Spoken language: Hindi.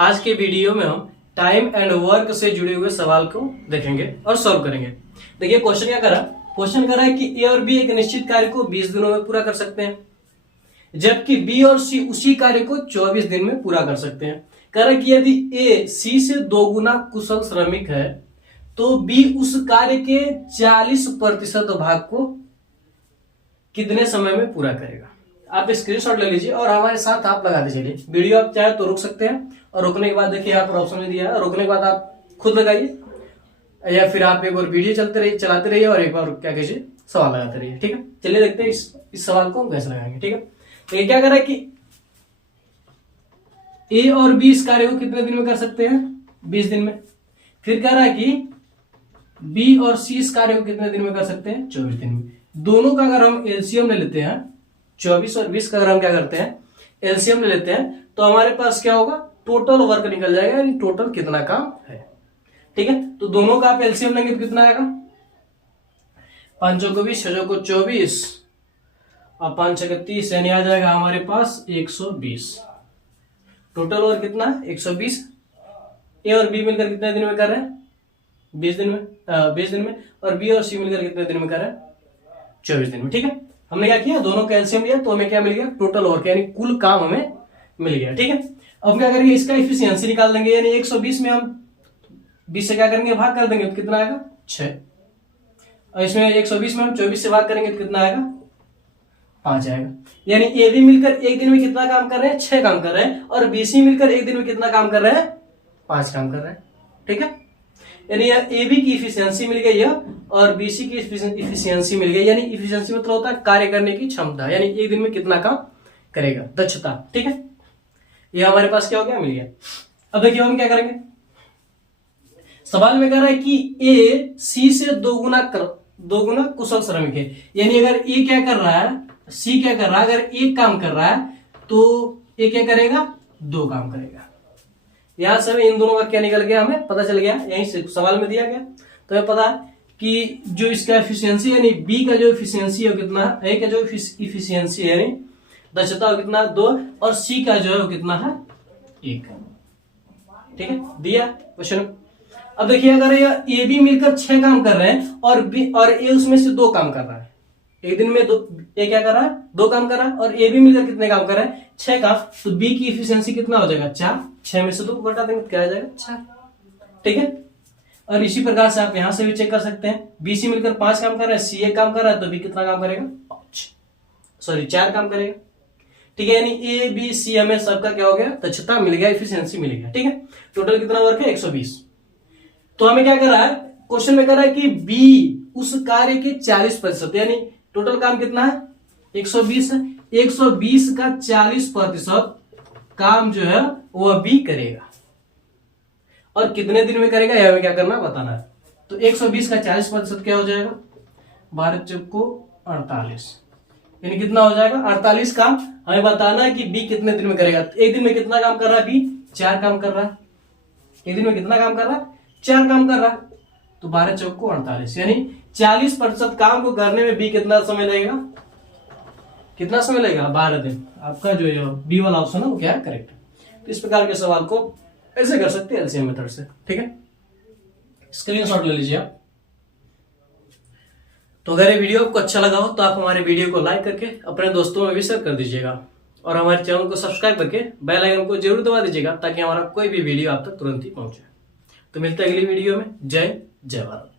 आज के वीडियो में हम टाइम एंड वर्क से जुड़े हुए सवाल को देखेंगे और सॉल्व करेंगे। देखिए क्वेश्चन क्या करा, क्वेश्चन करा है कि ए और बी एक निश्चित कार्य को 20 दिनों में पूरा कर सकते हैं, जबकि बी और सी उसी कार्य को 24 दिन में पूरा कर सकते हैं। कह रहा है कि यदि ए सी से 2 गुना कुशल श्रमिक है तो बी उस कार्य के 40% भाग को कितने समय में पूरा करेगा। आप स्क्रीनशॉट ले लीजिए और हमारे साथ आप लगाते चलिए। वीडियो आप चाहे तो रुक सकते हैं और रुकने के बाद देखिए यहाँ पर ऑप्शन में दिया है, रुकने के बाद आप खुद लगाइए या फिर आप एक बार वीडियो चलाते रहिए और एक बार क्या कीजिए सवाल लगाते रहिए। ठीक है, चलिए देखते हैं इस सवाल को हम कैसे लगाएंगे। ठीक है, तो ये क्या कर रहा है कि ए और बी इस कार्य को कितने दिन में कर सकते हैं, 20 दिन में। फिर कह रहा है कि बी और सी इस कार्य को कितने दिन में कर सकते हैं, 24 दिन में। दोनों का अगर हम एलसीएम ले लेते हैं, 24 और 20 का अगर हम क्या करते हैं एलसीएम ले लेते हैं, तो हमारे पास क्या होगा, टोटल वर्क निकल जाएगा, यानी टोटल कितना काम है। ठीक है, तो दोनों का आप एलसीएम लेंगे तो कितना आएगा, 5 को 20, 6 को 24 और 5 को 30, यानी आ जाएगा हमारे पास 120। टोटल वर्क कितना, 120। ए और बी मिलकर कितने दिन में कर रहे हैं, 20 दिन में, 20 दिन में। और बी और सी मिलकर कितने दिन में कर रहे हैं, 24 दिन में। ठीक है, हमने क्या किया, दोनों का एलसीएम लिया तो हमें क्या मिल गया, टोटल वर्क, यानी कुल काम हमें मिल गया। ठीक है, अब क्या करेंगे, इसका इफिशियंसी निकाल देंगे, यानी 120 में हम 20 से क्या करेंगे, भाग कर देंगे तो कितना आएगा, 6। और इसमें 120 में हम 24 से भाग करेंगे तो कितना आएगा, 5 आएगा। यानी ए बी मिलकर एक दिन में कितना काम कर रहे हैं, 6 काम कर रहे हैं, और बी सी मिलकर एक दिन में कितना काम कर रहे हैं, 5 काम कर रहे हैं। ठीक है, यानी ए बी की इफिशियंसी मिल गई है और बी सी की इफिशियंसी मिल गई। यानी इफिशियंसी मतलब होता है कार्य करने की क्षमता, यानी एक दिन में कितना काम करेगा, दक्षता। ठीक है, ये हमारे पास क्या हो गया, मिल गया। अब देखिए हम क्या करेंगे, सवाल में कह रहा है कि ए सी से 2 गुना कुशल श्रमिक है। यानी अगर ए क्या कर रहा है, सी क्या कर रहा है, अगर एक काम कर रहा है तो ए क्या करेगा, 2 काम करेगा। यहां से इन दोनों का क्या निकल गया, हमें पता चल गया, यहीं से सवाल में दिया गया तो हमें पता है कि जो इसका एफिशिएंसी यानी बी का जो एफिशिएंसी है कितना है, ए का जो एफिशिएंसी है यानी दक्षता कितना, 2, और सी का जो है वो कितना है, 1। ठीक है, दिया क्वेश्चन। अब देखिए अगर ए बी मिलकर 6 काम कर रहे हैं और बी और ए उसमें से 2 काम कर रहा है, एक दिन में ए क्या कर रहा है, 2 काम कर रहा है, और ए बी मिलकर कितने काम कर रहा है, 6 काम। तो बी की इफिशियंसी कितना हो जाएगा, 4। 6 में से 2 को घटा देंगे तो क्या आ जाएगा, 4। ठीक है, और इसी प्रकार से आप यहां से भी चेक कर सकते हैं, बी सी मिलकर 5 काम कर रहा है, सी 1 काम कर रहा है, तो बी कितना काम करेगा, 4 काम करेगा। ठीक है, यानी ए बी सी हमें सबका क्या हो गया, दक्षता मिल गया, इफिशियंसी मिल गया। ठीक है, टोटल कितना वर्क है, 120। तो हमें क्या कर रहा है, क्वेश्चन में कर रहा है कि बी उस कार्य के 40%, यानी टोटल काम कितना है, 120 है, 120 का 40% काम जो है वह बी करेगा और कितने दिन में करेगा, यह हमें क्या करना बताना है। तो 120 का 40% क्या हो जाएगा, 12 चौक को 48, यानी कितना हो जाएगा, 48 काम हमें बताना है कि बी कितने दिन में करेगा। एक दिन में कितना काम कर रहा है, बी 4 काम कर रहा है, एक दिन में कितना काम कर रहा है, 4 काम कर रहा है। तो 12 चौक को 48, यानी 40% काम को करने में बी कितना समय लगेगा, कितना समय लगेगा, 12 दिन। आपका जो बी वाला ऑप्शन है वो क्या है, करेक्ट है। तो इस प्रकार के सवाल को ऐसे कर सकते हैं एलसीएम मेथड से। ठीक है, स्क्रीनशॉट ले लीजिए आप। तो अगर ये वीडियो आपको अच्छा लगा हो तो आप हमारे वीडियो को लाइक करके अपने दोस्तों में भी शेयर कर दीजिएगा और हमारे चैनल को सब्सक्राइब करके बेल आइकन को जरूर दबा दीजिएगा ताकि हमारा कोई भी वीडियो आप तक तुरंत ही पहुंचे। तो मिलते हैं अगली वीडियो में। जय भारत।